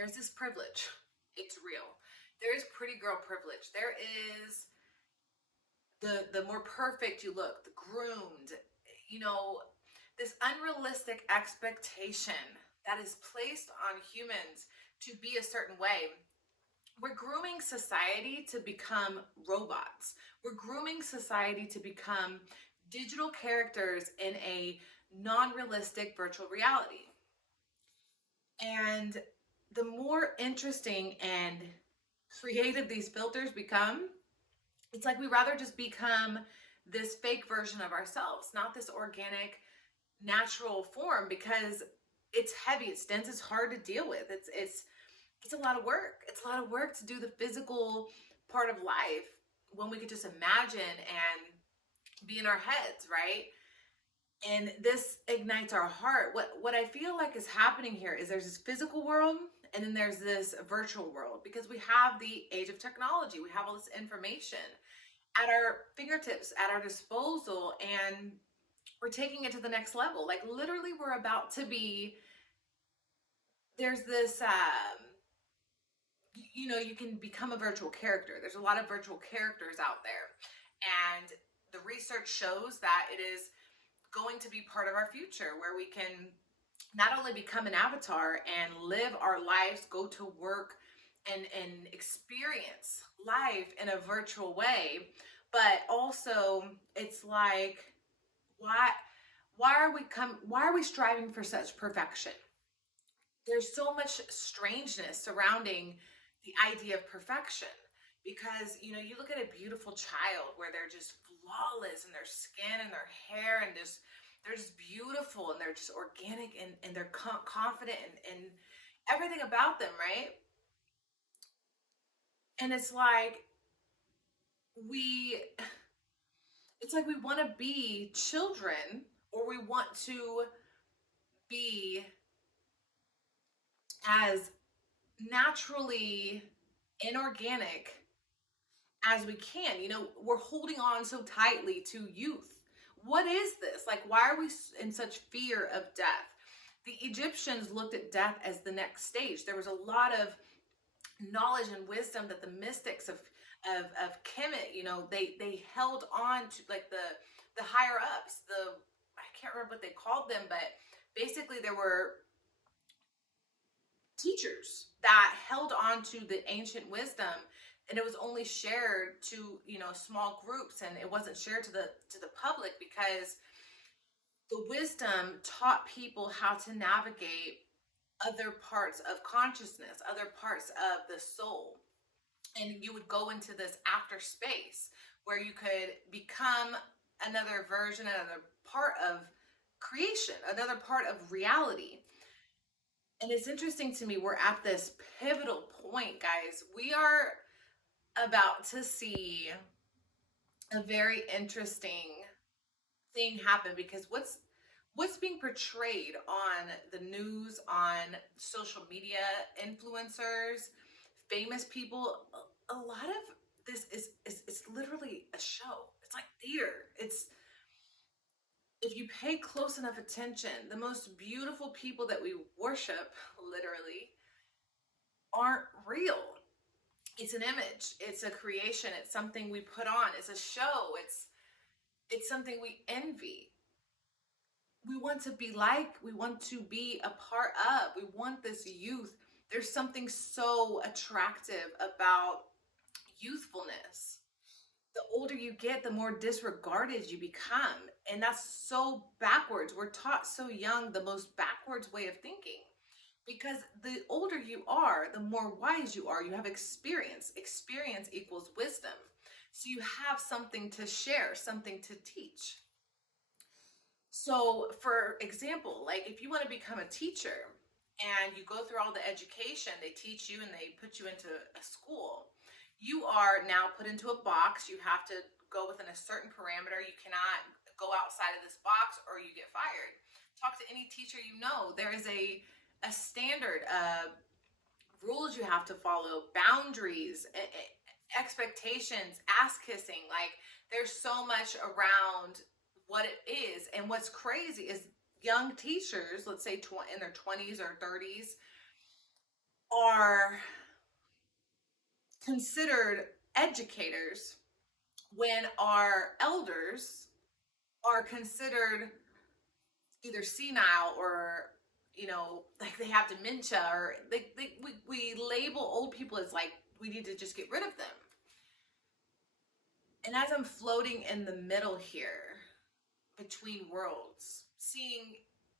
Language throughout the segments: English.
there's this privilege. It's real. There is pretty girl privilege. There is the more perfect you look, the groomed, you know, this unrealistic expectation that is placed on humans to be a certain way. We're grooming society to become robots. We're grooming society to become digital characters in a non-realistic virtual reality. And the more interesting and creative these filters become, it's like we rather just become this fake version of ourselves, not this organic, natural form, because it's heavy, it's dense, it's hard to deal with. It's a lot of work. It's a lot of work to do the physical part of life when we could just imagine and be in our heads, right? And this ignites our heart. What I feel like is happening here is there's this physical world and then there's this virtual world, because we have the age of technology. We have all this information at our fingertips, at our disposal, and we're taking it to the next level. Like literally we're about to be, there's this you know, you can become a virtual character. There's a lot of virtual characters out there, and the research shows that it is going to be part of our future, where we can not only become an avatar and live our lives, go to work and experience life in a virtual way, but also it's like, why are we striving for such perfection? There's so much strangeness surrounding the idea of perfection, because you know, you look at a beautiful child where they're just flawless in their skin and their hair, and just they're just beautiful and they're just organic, and they're confident and everything about them, right? And we it's like we want to be children, or we want to be as naturally inorganic as we can. You know, we're holding on so tightly to youth. What is this? Like, why are we in such fear of death? The Egyptians looked at death as the next stage. There was a lot of knowledge and wisdom that the mystics of Kemet, you know, they held on to, like the higher ups, the, I can't remember what they called them, but basically there were teachers that held on to the ancient wisdom, and it was only shared to, you know, small groups, and it wasn't shared to the public, because the wisdom taught people how to navigate other parts of consciousness, other parts of the soul. And you would go into this after space where you could become another version, another part of creation, another part of reality. And it's interesting to me, we're at this pivotal point, guys. We are about to see a very interesting thing happen, because what's being portrayed on the news, on social media, influencers, famous people, a lot of this is it's literally a show. It's like theater. It's, if you pay close enough attention, the most beautiful people that we worship, literally, aren't real. It's an image. It's a creation. It's something we put on. It's a show. It's something we envy. We want to be like, we want to be a part of. We want this youth. There's something so attractive about youthfulness. The older you get, the more disregarded you become. And that's so backwards. We're taught so young the most backwards way of thinking. Because the older you are, the more wise you are. You have experience. Experience equals wisdom. So you have something to share, something to teach. So, for example, like if you want to become a teacher and you go through all the education, they teach you and they put you into a school, you are now put into a box. You have to go within a certain parameter. You cannot go outside of this box or you get fired. Talk to any teacher you know. There is a standard of rules you have to follow, boundaries, expectations, ass kissing. Like there's so much around what it is. And what's crazy is young teachers, let's say in their 20s or 30s, are considered educators when our elders are considered either senile or, like they have dementia, or we label old people as like we need to just get rid of them. And as I'm floating in the middle here between worlds, seeing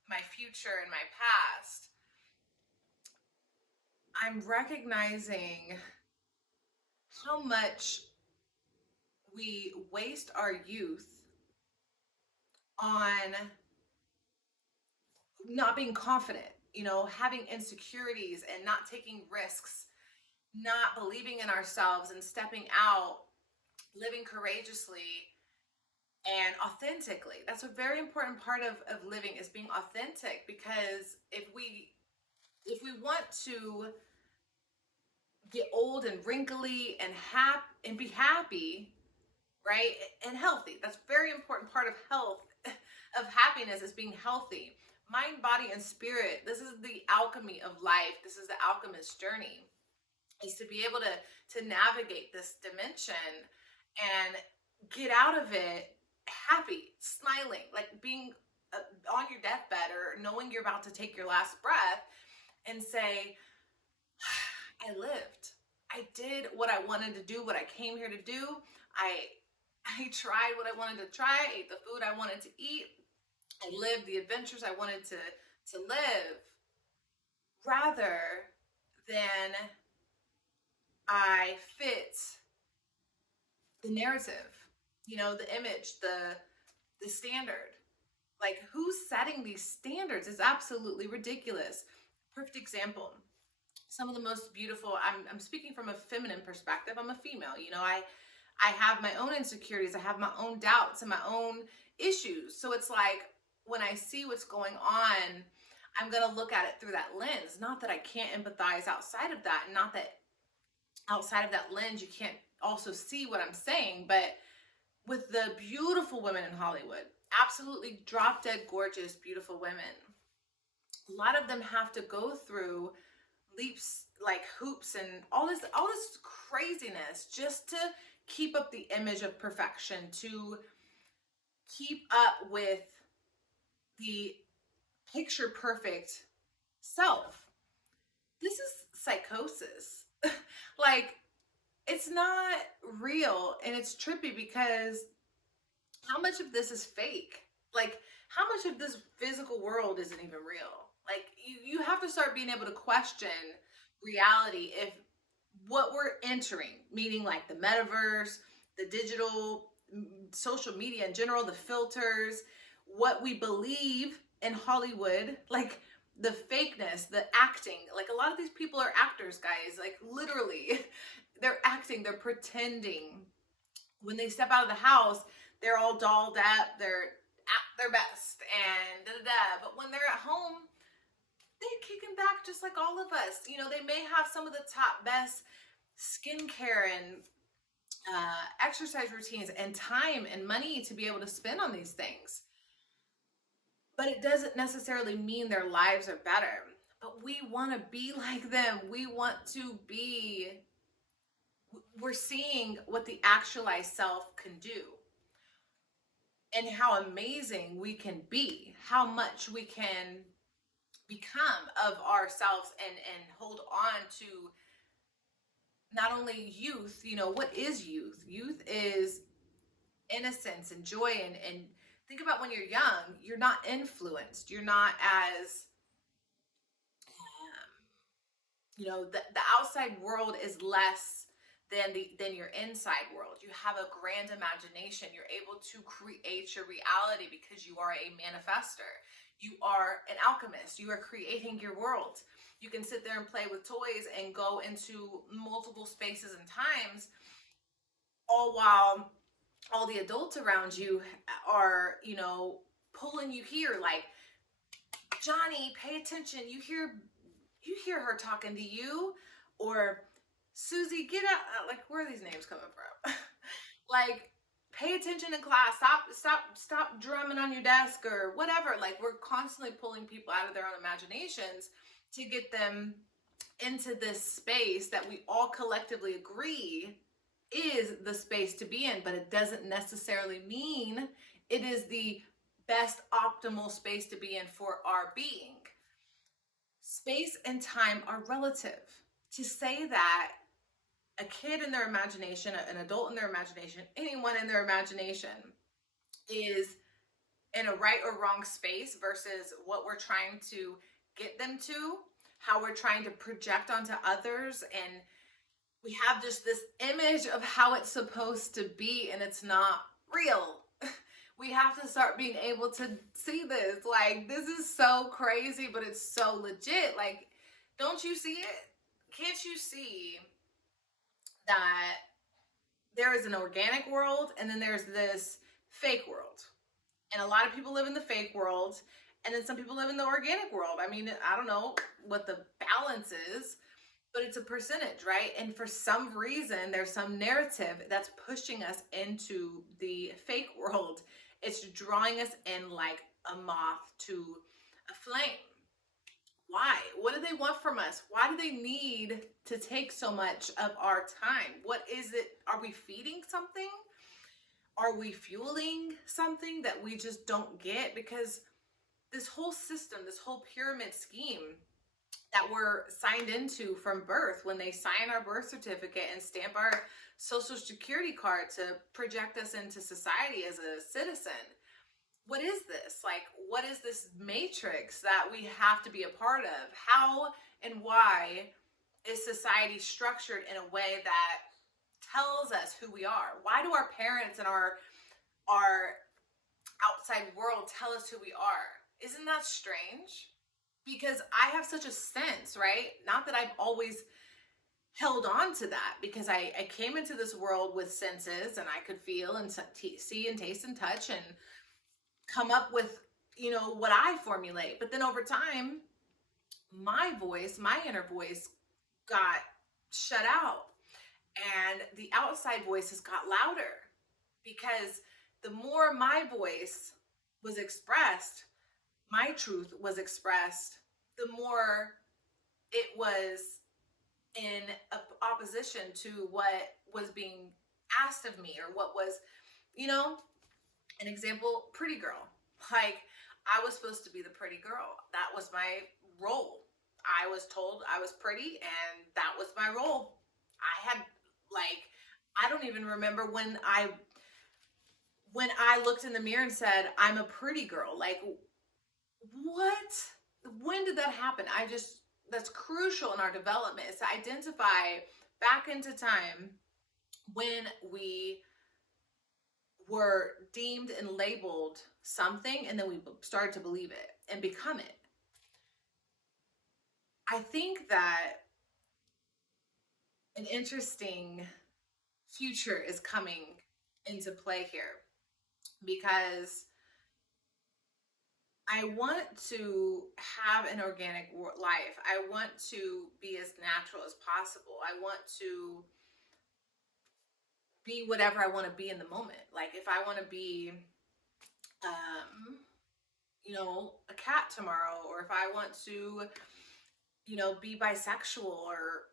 my future and my past, I'm recognizing how much we waste our youth on not being confident, having insecurities and not taking risks, not believing in ourselves and stepping out, living courageously and authentically. That's a very important part of living, is being authentic, because if we want to get old and wrinkly and be happy, right, and healthy, that's a very important part of health, of happiness, is being healthy, mind, body, and spirit. This is the alchemy of life. This is the alchemist journey, is to be able to navigate this dimension and get out of it happy, smiling, like being on your deathbed, or knowing you're about to take your last breath, and say, I lived. I did what I wanted to do, what I came here to do. I tried what I wanted to try. I ate the food I wanted to eat. I lived the adventures I wanted to live, rather than I fit the narrative, the image, the standard. Like, who's setting these standards is absolutely ridiculous. Perfect example. Some of the most beautiful, I'm speaking from a feminine perspective. I'm a female, I have my own insecurities. I have my own doubts and my own issues. So it's like, when I see what's going on, I'm going to look at it through that lens. Not that I can't empathize outside of that. Not that outside of that lens you can't also see what I'm saying. But with the beautiful women in Hollywood, absolutely drop dead gorgeous, beautiful women, a lot of them have to go through leaps, like hoops, and all this craziness, just to keep up the image of perfection, to keep up with the picture perfect self. This is psychosis. Like, it's not real, and it's trippy, because how much of this is fake? Like, how much of this physical world isn't even real? Like, you have to start being able to question reality. If what we're entering, meaning like the metaverse, the digital, social media in general, the filters, what we believe in Hollywood, like the fakeness, the acting, like a lot of these people are actors, guys, like literally they're acting, they're pretending. When they step out of the house, they're all dolled up, they're at their best, and but when they're at home, they're kicking back just like all of us. They may have some of the top best skincare and exercise routines and time and money to be able to spend on these things, but it doesn't necessarily mean their lives are better. But we want to be like them. We're seeing what the actualized self can do, and how amazing we can be, how much we can become of ourselves, and hold on to not only youth. What is youth? Youth is innocence and joy, and think about when you're young, you're not influenced, you're not as the outside world is less than your inside world. You have a grand imagination. You're able to create your reality because you are a manifester. You are an alchemist. You are creating your world. You can sit there and play with toys and go into multiple spaces and times, all while all the adults around you are, pulling you here, like, Johnny, pay attention. You hear her talking to you, or Susie, get out. Like, where are these names coming from? Like, pay attention in class. Stop drumming on your desk, or whatever. Like, we're constantly pulling people out of their own imaginations to get them into this space that we all collectively agree is the space to be in, but it doesn't necessarily mean it is the best optimal space to be in for our being. Space and time are relative. To say that a kid in their imagination, an adult in their imagination, anyone in their imagination is in a right or wrong space versus what we're trying to get them to, how we're trying to project onto others, and we have just this image of how it's supposed to be, and it's not real. We have to start being able to see this. Like, this is so crazy, but it's so legit. Like, don't you see it? Can't you see that there is an organic world and then there's this fake world? And a lot of people live in the fake world, and then some people live in the organic world. I mean, I don't know what the balance is, but it's a percentage, right? And for some reason, there's some narrative that's pushing us into the fake world. It's drawing us in like a moth to a flame. Why? What do they want from us? Why do they need to take so much of our time? What is it? Are we feeding something? Are we fueling something that we just don't get? Because this whole system, this whole pyramid scheme that we're signed into from birth, when they sign our birth certificate and stamp our social security card to project us into society as a citizen, what is this? Like, what is this matrix that we have to be a part of? How and why is society structured in a way that tells us who we are? Why do our parents and our outside world tell us who we are? Isn't that strange? Because I have such a sense, right? Not that I've always held on to that, because I came into this world with senses, and I could feel and see and taste and touch and come up with, what I formulate. But then over time, my voice, my inner voice got shut out, and the outside voices got louder, because the more my voice was expressed, my truth was expressed, the more it was in opposition to what was being asked of me, or what was, an example, pretty girl. Like, I was supposed to be the pretty girl. That was my role. I was told I was pretty, and that was my role. I don't even remember when I looked in the mirror and said, I'm a pretty girl. Like, what? When did that happen? That's crucial in our development, is to identify back into time when we were deemed and labeled something, and then we started to believe it and become it. I think that an interesting future is coming into play here, because I want to have an organic life. I want to be as natural as possible. I want to be whatever I want to be in the moment. Like, if I want to be, a cat tomorrow, or if I want to, be bisexual or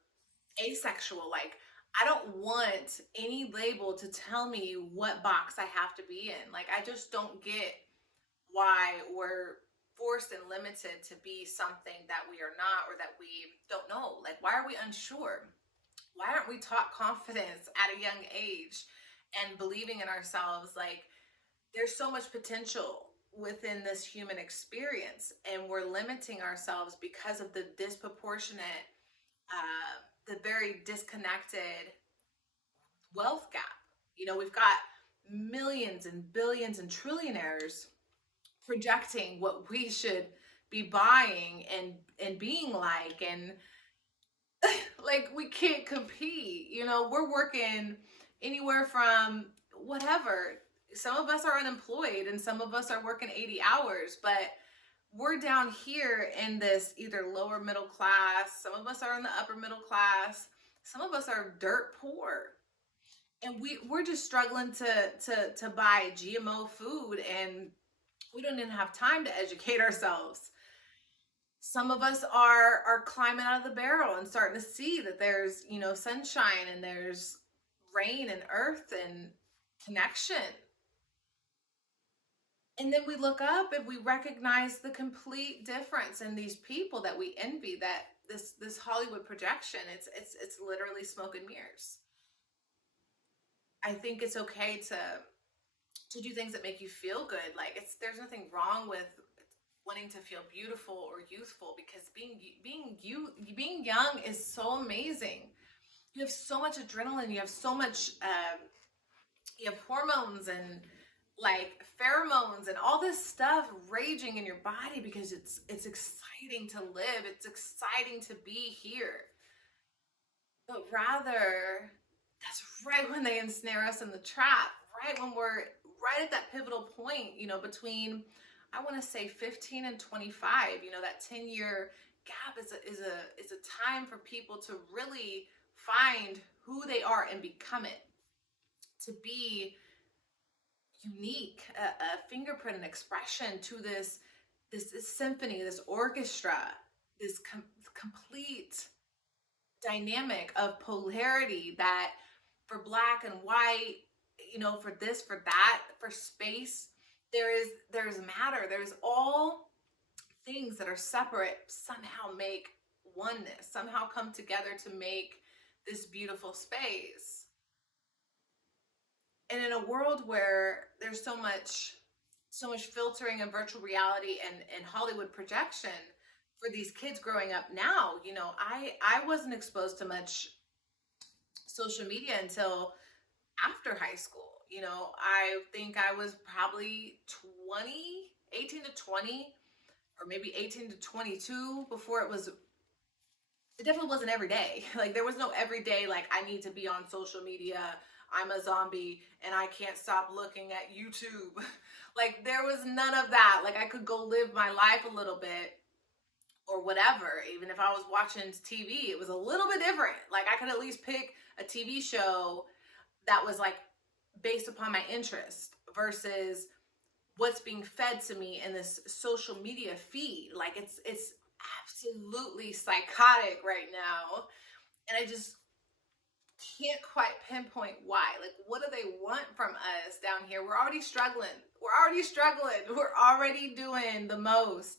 asexual, like, I don't want any label to tell me what box I have to be in. Like, I just don't get why we're forced and limited to be something that we are not, or that we don't know. Like, why are we unsure? Why aren't we taught confidence at a young age and believing in ourselves? Like, there's so much potential within this human experience, and we're limiting ourselves because of the disproportionate, the very disconnected wealth gap. We've got millions and billions and trillionaires projecting what we should be buying and being like, and like, we can't compete. We're working anywhere from whatever. Some of us are unemployed, and some of us are working 80 hours, but we're down here in this either lower middle class. Some of us are in the upper middle class. Some of us are dirt poor, and we're just struggling to buy GMO food, and we don't even have time to educate ourselves. Some of us are climbing out of the barrel and starting to see that there's, sunshine and there's rain and earth and connection. And then we look up and we recognize the complete difference in these people that we envy, that this Hollywood projection, it's literally smoke and mirrors. I think it's okay to do things that make you feel good. Like, there's nothing wrong with wanting to feel beautiful or youthful, because being young is so amazing. You have so much adrenaline, you have so much you have hormones and like pheromones and all this stuff raging in your body, because it's exciting to live, it's exciting to be here. But rather, that's right when they ensnare us in the trap, right when we're right at that pivotal point, between, I want to say, 15 and 25. That 10-year gap is a time for people to really find who they are and become it, to be unique, a fingerprint, an expression to this symphony, this orchestra, this complete dynamic of polarity, that for black and white, for this, for that, for space, there's matter. There's all things that are separate somehow make oneness, somehow come together to make this beautiful space. And in a world where there's so much filtering and virtual reality and Hollywood projection for these kids growing up now, I wasn't exposed to much social media until after high school. I think I was probably 18 to 20, or maybe 18 to 22 before it definitely wasn't every day. Like, there was no everyday, like, I need to be on social media, I'm a zombie and I can't stop looking at YouTube. Like, there was none of that. Like, I could go live my life a little bit or whatever. Even if I was watching TV, it was a little bit different. Like, I could at least pick a TV show that was like based upon my interest versus what's being fed to me in this social media feed. Like, it's absolutely psychotic right now. And I just can't quite pinpoint why. Like, what do they want from us down here? We're already struggling. We're already doing the most.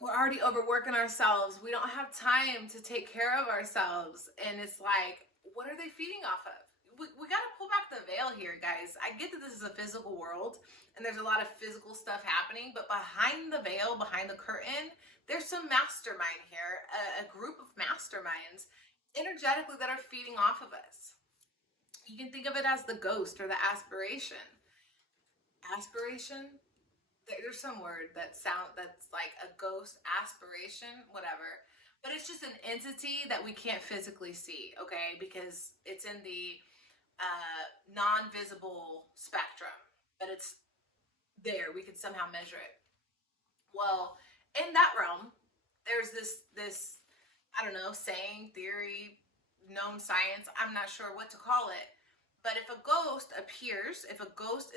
We're already overworking ourselves. We don't have time to take care of ourselves. And it's like, what are they feeding off of? We got to pull back the veil here, guys. I get that this is a physical world and there's a lot of physical stuff happening, but behind the veil, behind the curtain, there's some mastermind here, a group of masterminds energetically that are feeding off of us. You can think of it as the ghost or the aspiration. Aspiration? There's some word that's like a ghost, aspiration, whatever. But it's just an entity that we can't physically see, okay? Because it's in the non-visible spectrum, but it's there. We could somehow measure it. Well, in that realm, there's this I don't know, saying, theory, known science. I'm not sure what to call it. But if a ghost appears, if a ghost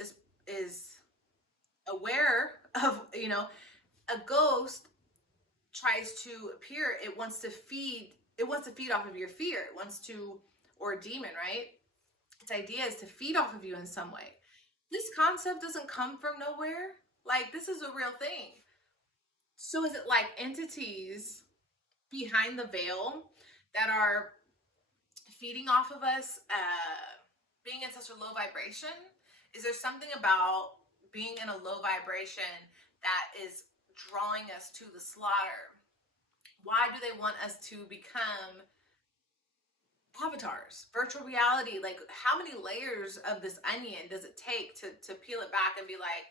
is aware of, a ghost tries to appear, it wants to feed off of your fear. It wants to, or a demon, right? Its idea is to feed off of you in some way. This concept doesn't come from nowhere. Like, this is a real thing. So is it like entities behind the veil that are feeding off of us, being in such a low vibration? Is there something about being in a low vibration that is drawing us to the slaughter? Why do they want us to become avatars, virtual reality? Like, how many layers of this onion does it take to peel it back and be like,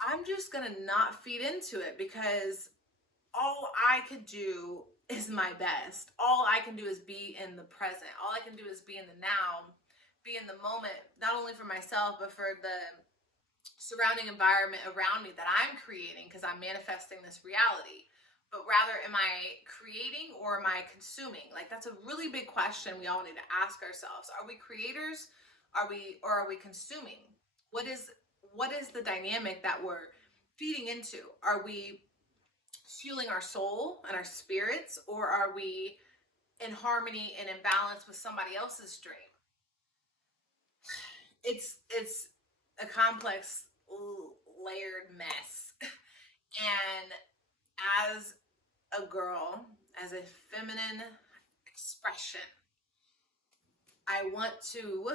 I'm just gonna not feed into it, because all I could do is my best. All I can do is be in the present. All I can do is be in the now, be in the moment, not only for myself, but for the surrounding environment around me that I'm creating, because I'm manifesting this reality. But rather, am I creating or am I consuming? Like, that's a really big question we all need to ask ourselves. Are we creators? Are we consuming? What is the dynamic that we're feeding into? Are we fueling our soul and our spirits, or are we in harmony and in balance with somebody else's dream? It's a complex, layered mess. And as a girl, as a feminine expression, I want to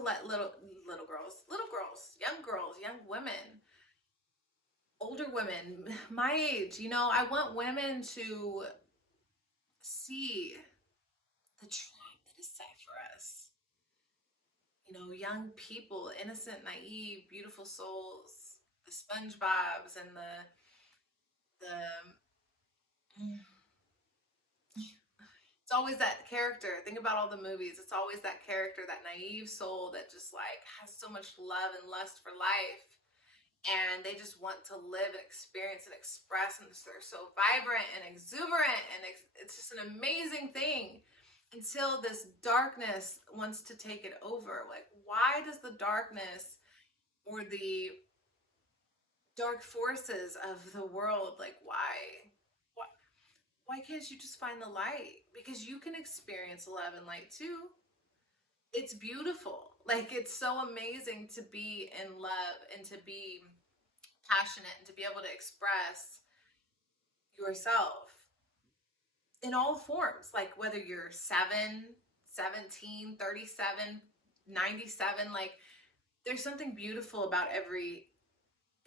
let little girls, young women, older women, my age, I want women to see the trap that is set for us. Young people, innocent, naive, beautiful souls, the SpongeBobs and the it's always that character. Think about all the movies. It's always that character, that naive soul that just like has so much love and lust for life. And they just want to live and experience and express. And they're so vibrant and exuberant. And it's just an amazing thing until this darkness wants to take it over. Like, why does the darkness or the dark forces of the world, like, why can't you just find the light? Because you can experience love and light too. It's beautiful. Like, it's so amazing to be in love and to be passionate and to be able to express yourself in all forms. Like, whether you're 7, 17, 37, 97, like, there's something beautiful about every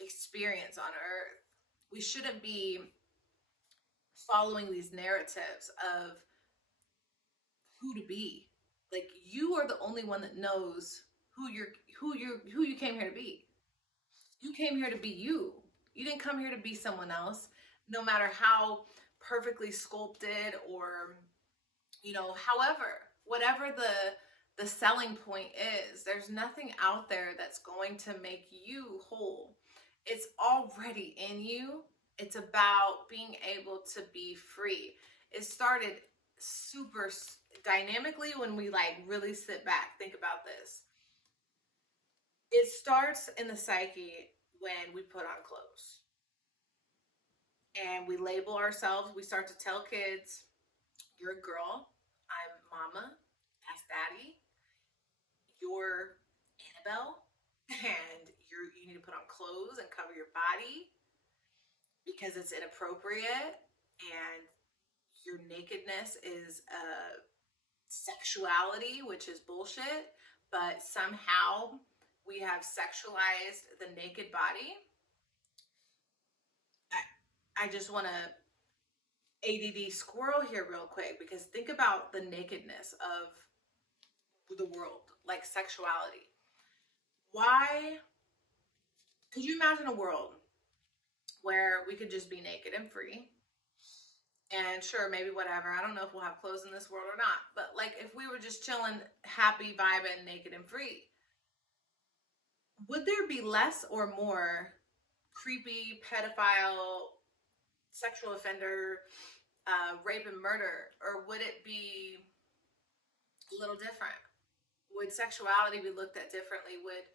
experience on earth. We shouldn't be following these narratives of who to be. Like, you are the only one that knows who you came here to be. You came here to be you. You didn't come here to be someone else. No matter how perfectly sculpted or, whatever the selling point is, there's nothing out there that's going to make you whole. It's already in you. It's about being able to be free. It started super dynamically when we really sit back, think about this. It starts in the psyche when we put on clothes and we label ourselves. We start to tell kids, you're a girl, I'm mama, that's daddy, you're Annabelle, and you need to put on clothes and cover your body because it's inappropriate, and your nakedness is sexuality, which is bullshit. But somehow we have sexualized the naked body. I just want to ADD squirrel here real quick, because think about the nakedness of the world, like sexuality. Why? Could you imagine a world where we could just be naked and free? And sure, maybe whatever. I don't know if we'll have clothes in this world or not. But like, if we were just chilling, happy, vibing, naked and free, would there be less or more creepy, pedophile, sexual offender, rape and murder? Or would it be a little different? Would sexuality be looked at differently? Would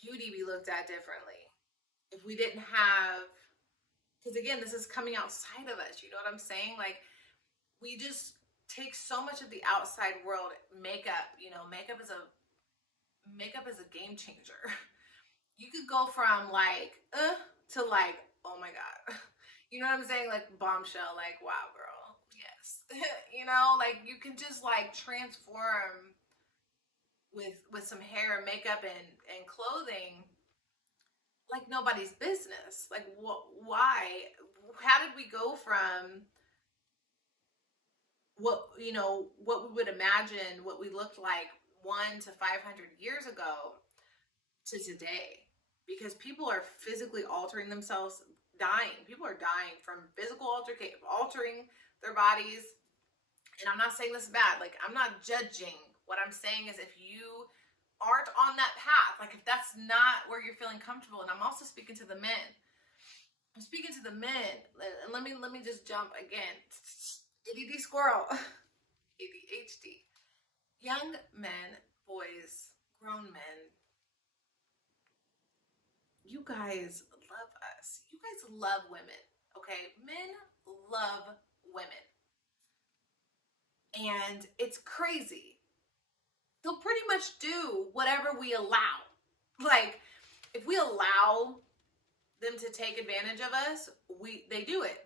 beauty be looked at differently? If we didn't have, because again, this is coming outside of us, you know what I'm saying? Like, we just take so much of the outside world. Makeup is a game changer. You could go from to oh my god. You know what I'm saying? Like, bombshell, like, wow girl, yes. Like, you can just transform with some hair and makeup and clothing like nobody's business. Like, why? How did we go from what we would imagine what we looked like 1 to 500 years ago to today? Because people are physically altering themselves, dying. People are dying from physical altering their bodies. And I'm not saying this is bad. Like, I'm not judging. What I'm saying is, if you aren't on that path, like, if that's not where you're feeling comfortable, and I'm also speaking to the men. I'm speaking to the men. And let me just jump again. ADD squirrel. ADHD. Young men, boys, grown men, you guys love us. You guys love women. Okay? Men love women. And it's crazy. They'll pretty much do whatever we allow. Like, if we allow them to take advantage of us, they do it.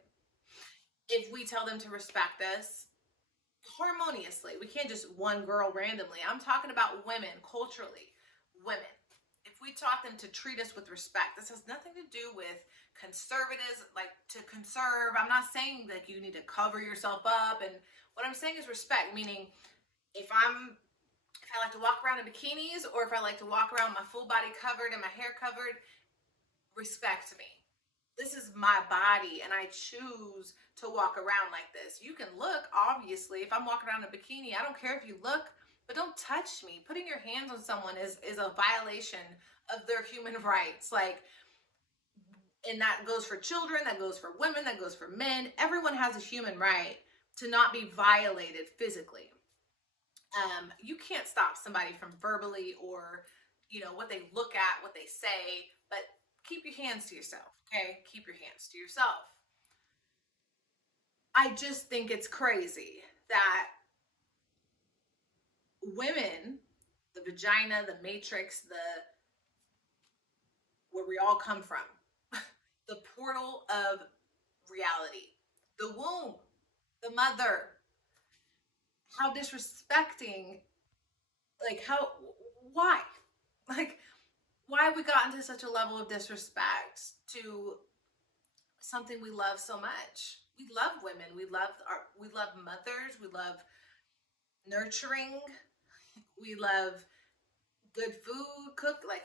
If we tell them to respect us harmoniously, we can't just one girl randomly. I'm talking about women culturally. Women. If we taught them to treat us with respect, this has nothing to do with conservatives, like to conserve. I'm not saying that you need to cover yourself up. And what I'm saying is respect, meaning if I like to walk around in bikinis, or if I like to walk around with my full body covered and my hair covered, respect me. This is my body, and I choose to walk around like this. You can look, obviously. If I'm walking around in a bikini, I don't care if you look, but don't touch me. Putting your hands on someone is a violation of their human rights. Like, and that goes for children, that goes for women, that goes for men. Everyone has a human right to not be violated physically. You can't stop somebody from verbally or, what they look at, what they say, but keep your hands to yourself, okay? Keep your hands to yourself. I just think it's crazy that women, the vagina, the matrix, where we all come from, the portal of reality, the womb, the mother, how disrespecting, like why? Like, why have we gotten to such a level of disrespect to something we love so much? We love women. We love mothers. We love nurturing. We love good food, cook like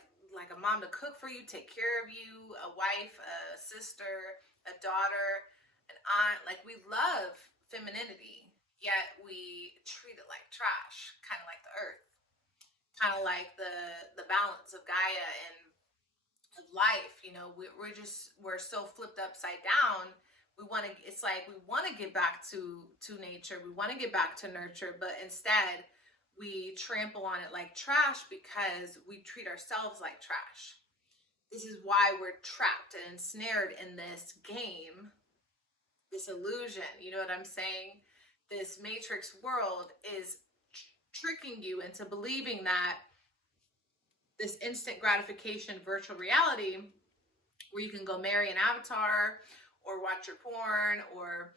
a mom to cook for you, take care of you, a wife, a sister, a daughter, an aunt. Like, we love femininity, yet we treat it like trash, kind of like the earth, kind of like the balance of Gaia and of life. We're so flipped upside down. It's like we want to get back to nature. We want to get back to nurture, but instead we trample on it like trash because we treat ourselves like trash. This is why we're trapped and ensnared in this game, this illusion. You know what I'm saying? This matrix world is tricking you into believing that this instant gratification virtual reality, where you can go marry an avatar or watch your porn or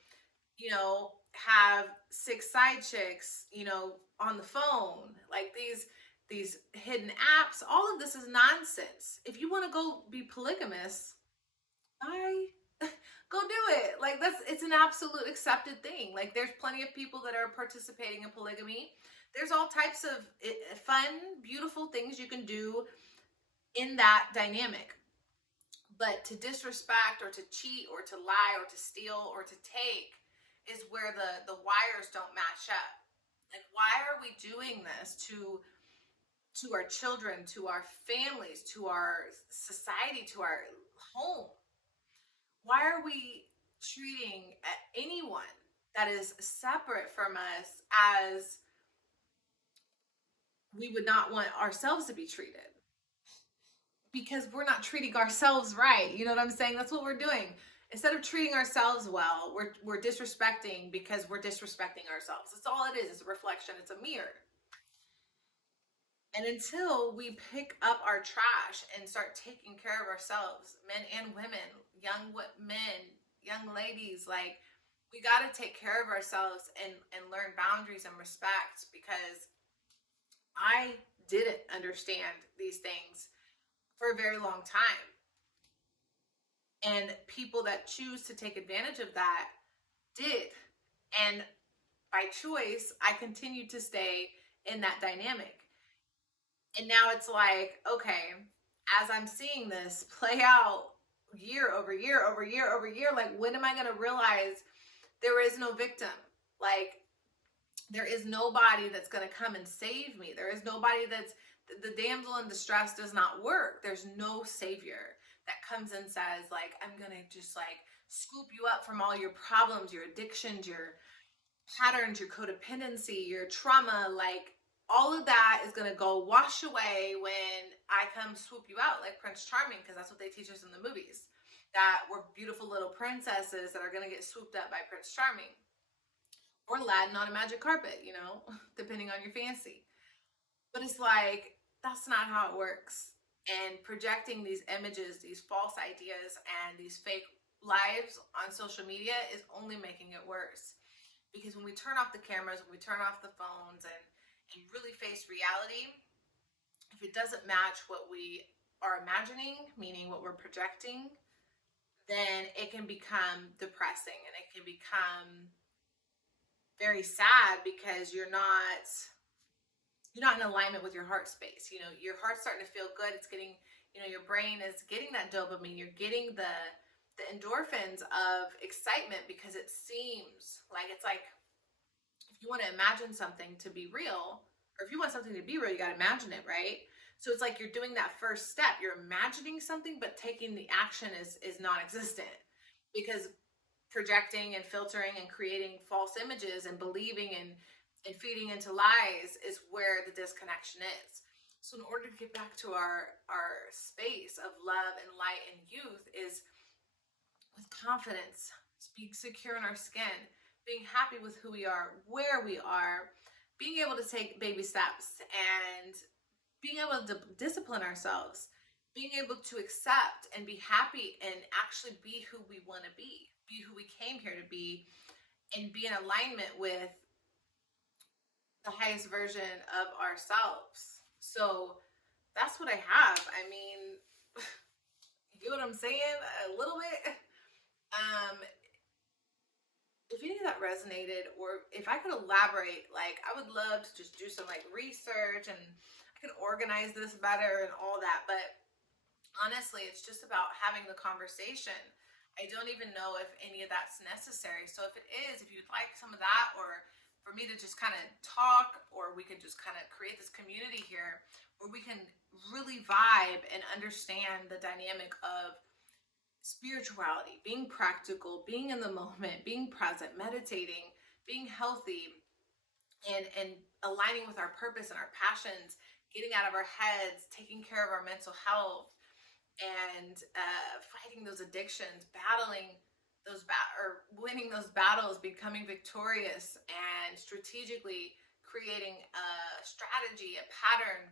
have 6 side chicks on the phone, like these hidden apps. All of this is nonsense. If you want to go be polygamous, go do it. Like, it's an absolute accepted thing. Like, there's plenty of people that are participating in polygamy. There's all types of fun, beautiful things you can do in that dynamic. But to disrespect or to cheat or to lie or to steal or to take is where the wires don't match up. Like, why are we doing this to our children, to our families, to our society, to our home? Why are we treating anyone that is separate from us as we would not want ourselves to be treated? Because we're not treating ourselves right. You know what I'm saying? That's what we're doing. Instead of treating ourselves well, we're disrespecting because we're disrespecting ourselves. That's all it is. It's a reflection. It's a mirror. And until we pick up our trash and start taking care of ourselves, men and women, young men, young ladies, like, we got to take care of ourselves and learn boundaries and respect, because I didn't understand these things for a very long time. And people that choose to take advantage of that did. And by choice, I continued to stay in that dynamic. And now it's like, okay, as I'm seeing this play out year over year over year over year, like, when am I going to realize there is no victim? Like, there is nobody that's going to come and save me. There is nobody the damsel in distress does not work. There's no savior that comes and says, like, I'm going to just, like, scoop you up from all your problems, your addictions, your patterns, your codependency, your trauma. Like, all of that is going to go wash away when I come swoop you out like Prince Charming, because that's what they teach us in the movies, that we're beautiful little princesses that are going to get swooped up by Prince Charming, or Aladdin on a magic carpet, you know, depending on your fancy. But it's like, that's not how it works. And projecting these images, these false ideas, and these fake lives on social media is only making it worse. Because when we turn off the cameras, when we turn off the phones, and really face reality, if it doesn't match what we are imagining, meaning what we're projecting, then it can become depressing, and it can become very sad, because you're not in alignment with your heart space. You know, your heart's starting to feel good. It's getting, you know, your brain is getting that dopamine. You're getting the endorphins of excitement, because it seems like, it's like, if you want to imagine something to be real, or if you want something to be real, you got to imagine it, right? So it's like you're doing that first step. You're imagining something, but taking the action is non-existent, because projecting and filtering and creating false images and believing and feeding into lies is where the disconnection is. So in order to get back to our space of love and light and youth, is with confidence, being secure in our skin, being happy with who we are, where we are, being able to take baby steps, and being able to discipline ourselves, being able to accept and be happy, and actually be who we want to be who we came here to be, and be in alignment with the highest version of ourselves. So that's what I have. I mean, you know what I'm saying? A little bit. If any of that resonated, or if I could elaborate, like, I would love to just do some like research, and I could organize this better and all that. But honestly, it's just about having the conversation. I don't even know if any of that's necessary. So if it is, if you'd like some of that, or for me to just kind of talk, or we could just kind of create this community here where we can really vibe and understand the dynamic of spirituality, being practical, being in the moment, being present, meditating, being healthy, and aligning with our purpose and our passions, getting out of our heads, taking care of our mental health, and fighting those addictions, battling those or winning those battles, becoming victorious, and strategically creating a strategy, a pattern,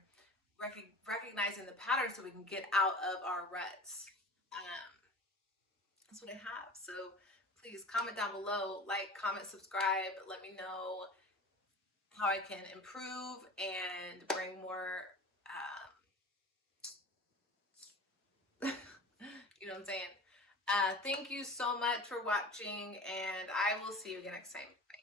recognizing the pattern so we can get out of our ruts. That's what I have. So please comment down below, like, comment, subscribe. Let me know how I can improve and bring more, you know what I'm saying? Thank you so much for watching, and I will see you again next time. Bye.